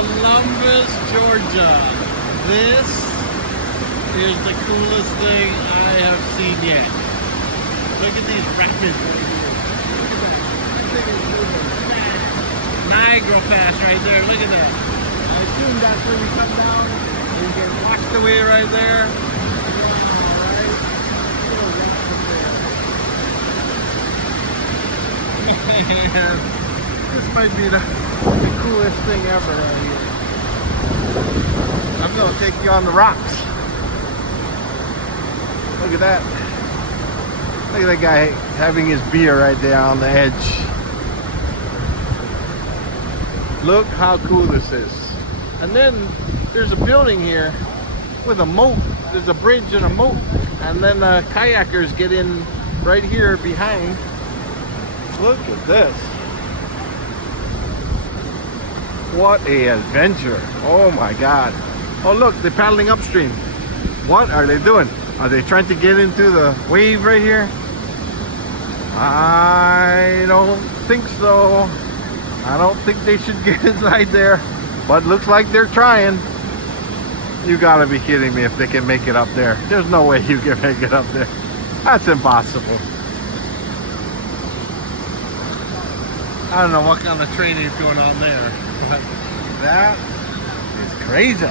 Columbus, Georgia. This is the coolest thing I have seen yet. Look at these rapids right here. Look at that. Niagara Pass right there. Look at that. I assume that's where we come down and you get washed away right there. Man, this might be the coolest thing ever right here. I'm gonna take you on the rocks. Look at that. Look at that guy having his beer right there on the edge. Look how cool this is. And then there's a building here with a moat. There's a bridge and a moat. And then kayakers get in right here behind. Look at this. What a adventure. Oh my God. Oh look, they're paddling upstream. What are they doing? Are they trying to get into the wave right here? I don't think so. I don't think they should get inside there. But looks like they're trying. You gotta be kidding me if they can make it up there. There's no way you can make it up there. That's impossible. I don't know what kind of training is going on there, but that is crazy.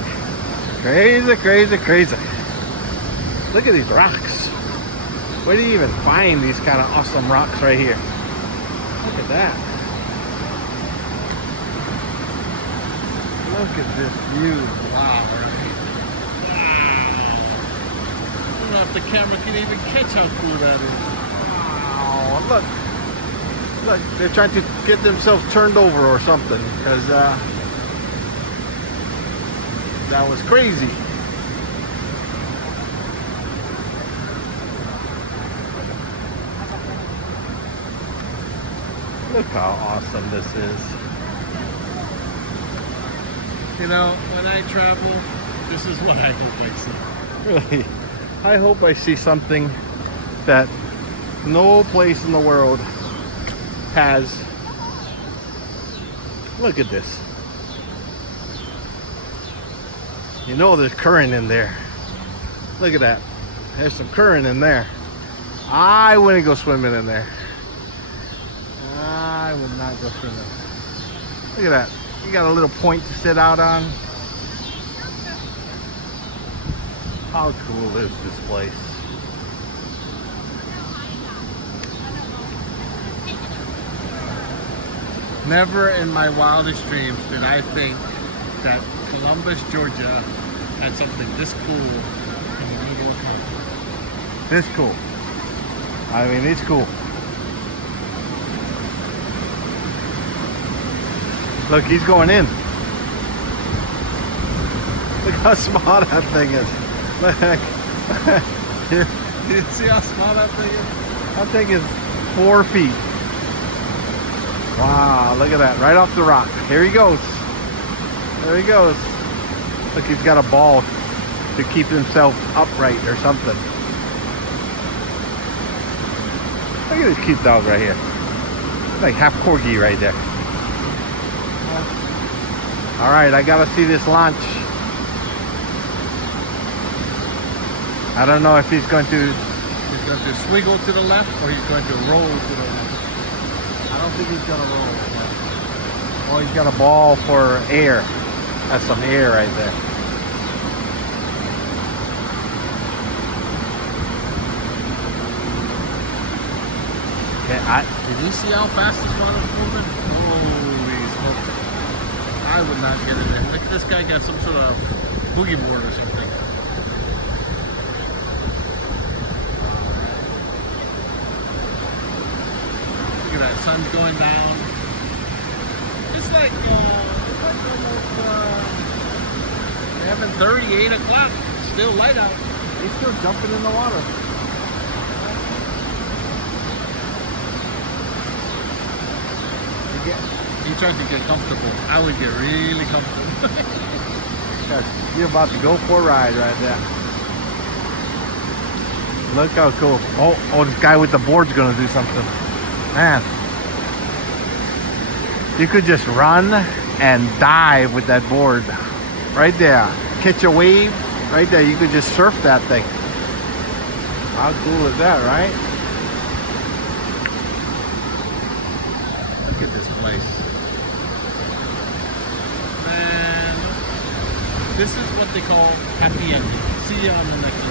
Crazy, crazy, crazy. Look at these rocks. Where do you even find these kind of awesome rocks right here? Look at that. Look at this view. Wow, right? Wow. I don't know if the camera can even catch how cool that is. Wow, look. Look, they're trying to get themselves turned over or something, because that was crazy. Look how awesome this is. You know, when I travel, this is what I hope I see. Really, I hope I see something that no place in the world has. Look at this. You know there's current in there. Look at that. There's some current in there. I wouldn't go swimming in there. I would not go swimming. Look at that. You got a little point to sit out on. How cool is this place? Never in my wildest dreams did I think that Columbus, Georgia had something this cool in the middle of summer. This cool. I mean, it's cool. Look, he's going in. Look how small that thing is. Look. You see how small that thing is? That thing is 4 feet. Wow, look at that, right off the rock. Here he goes. There he goes. Look, he's got a ball to keep himself upright or something. Look at this cute dog right here. Like half corgi right there. All right, I gotta see this launch. I don't know if he's going to swiggle to the left or he's going to roll to the left. I don't think he's gonna roll. Oh, he's got a ball for air. That's some air right there. Okay, did you see how fast this water's moving? Holy smoke. I would not get in there. Look at this guy got some sort of boogie board or something. Look at that, sun's going down. It's like almost 7:30, 8 o'clock. Still light out. He's still jumping in the water. He tries to get comfortable. I would get really comfortable. You're about to go for a ride right there. Look how cool. Oh, this guy with the board's gonna do something. Man, you could just run and dive with that board. Right there. Catch a wave. Right there. You could just surf that thing. How cool is that, right? Look at this place. Man, this is what they call happy ending. See you on the next one.